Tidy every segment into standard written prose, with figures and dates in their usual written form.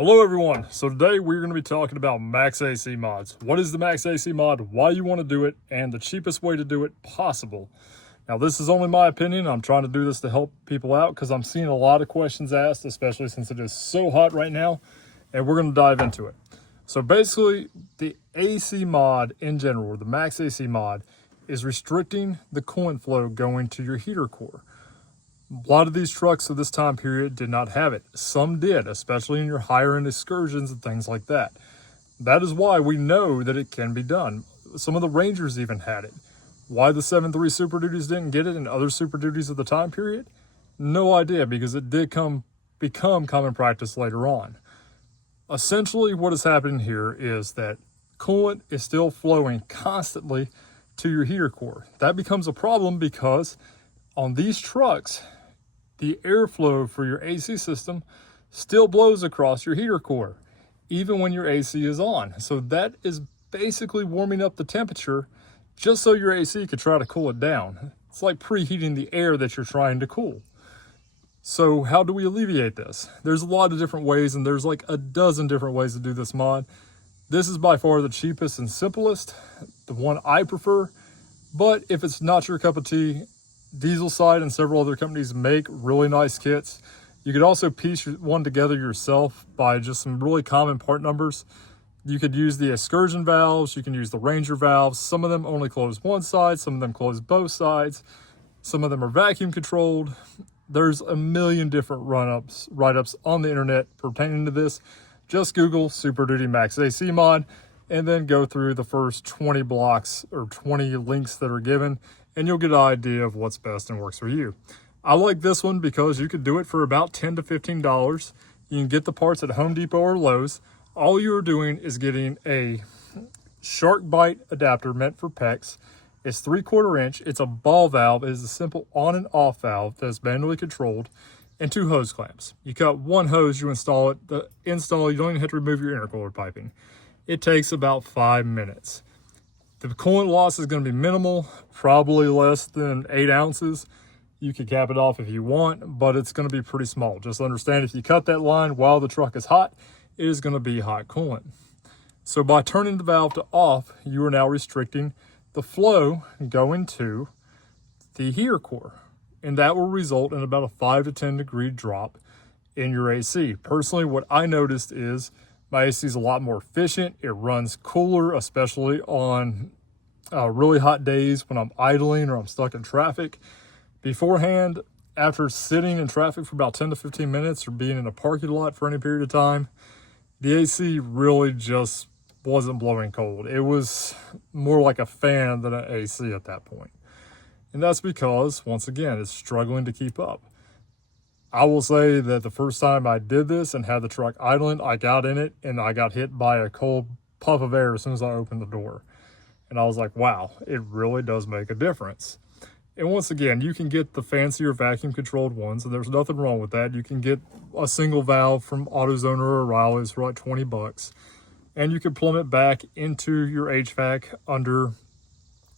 Hello everyone. So today we're going to be talking about Max AC mods. What is the Max AC mod, why you want to do it, and the cheapest way to do it possible. Now this is only my opinion. I'm trying to do this to help people out because I'm seeing a lot of questions asked, especially since it is so hot right now, and we're going to dive into it. So basically the AC mod in general, or the Max AC mod, is restricting the coolant flow going to your heater core. A lot of these trucks of this time period did not have it. Some did, especially in your higher end excursions and things like that. That is why we know that it can be done. Some of the Rangers even had it. Why the 7.3 Super Duties didn't get it and other Super Duties of the time period? No idea, because it did become common practice later on. Essentially what is happening here is that coolant is still flowing constantly to your heater core. That becomes a problem because on these trucks, the airflow for your AC system still blows across your heater core, even when your AC is on. So that is basically warming up the temperature just so your AC could try to cool it down. It's like preheating the air that you're trying to cool. So how do we alleviate this? There's a lot of different ways, and there's like a dozen different ways to do this mod. This is by far the cheapest and simplest, the one I prefer. But if it's not your cup of tea, Diesel Side and several other companies make really nice kits. You could also piece one together yourself by just some really common part numbers. You could use the excursion valves, you can use the Ranger valves. Some of them only close one side, some of them close both sides. Some of them are vacuum controlled. There's a million different write-ups on the internet pertaining to this. Just Google Superduty Max AC mod and then go through the first 20 blocks or 20 links that are given, and you'll get an idea of what's best and works for you. I like this one because you could do it for about $10 to $15. You can get the parts at Home Depot or Lowe's. All you're doing is getting a shark bite adapter meant for PEX. It's 3/4 inch. It's a ball valve. It is a simple on and off valve that is manually controlled, and 2 hose clamps. You cut one hose, you install it. The install, you don't even have to remove your intercooler piping. It takes about 5 minutes. The coolant loss is going to be minimal, probably less than 8 ounces. You can cap it off if you want, but it's going to be pretty small. Just understand, if you cut that line while the truck is hot, it is going to be hot coolant. So by turning the valve to off, you are now restricting the flow going to the heater core, and that will result in about a 5 to 10 degree drop in your AC. Personally, what I noticed is my AC is a lot more efficient. It runs cooler, especially on really hot days when I'm idling or I'm stuck in traffic. Beforehand, after sitting in traffic for about 10 to 15 minutes or being in a parking lot for any period of time, the AC really just wasn't blowing cold. It was more like a fan than an AC at that point. And that's because, once again, it's struggling to keep up. I will say that the first time I did this and had the truck idling, I got in it and I got hit by a cold puff of air as soon as I opened the door. And I was like, wow, it really does make a difference. And once again, you can get the fancier vacuum controlled ones, and there's nothing wrong with that. You can get a single valve from AutoZone or O'Reilly's for like 20 bucks. And you can plumb it back into your HVAC under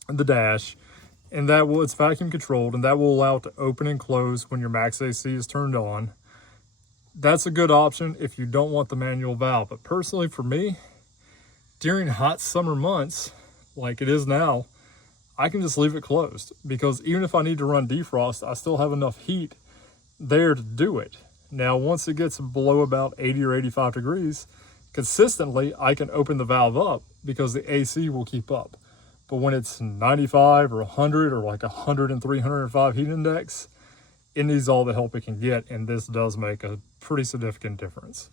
the dash. And that will, it's vacuum controlled, and that will allow it to open and close when your Max AC is turned on. That's a good option if you don't want the manual valve. But personally for me, during hot summer months, like it is now, I can just leave it closed, because even if I need to run defrost, I still have enough heat there to do it. Now, once it gets below about 80 or 85 degrees, consistently, I can open the valve up because the AC will keep up. But when it's 95 or 100 or like 103, 105 heat index, it needs all the help it can get, and this does make a pretty significant difference.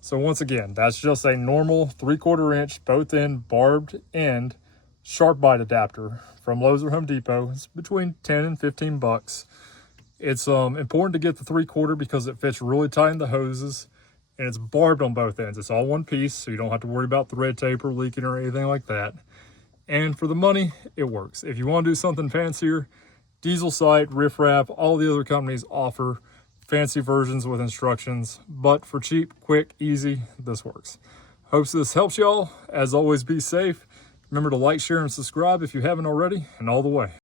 So once again, that's just a normal 3/4 inch, both end, barbed end, shark bite adapter from Lowe's or Home Depot. It's between 10 and 15 bucks. It's important to get the 3/4 because it fits really tight in the hoses, and it's barbed on both ends. It's all one piece, so you don't have to worry about thread taper leaking or anything like that. And for the money, it works. If you want to do something fancier, Diesel Site, Riff Raff, all the other companies offer fancy versions with instructions. But for cheap, quick, easy, this works. Hope this helps y'all. As always, be safe. Remember to like, share, and subscribe if you haven't already, and all the way.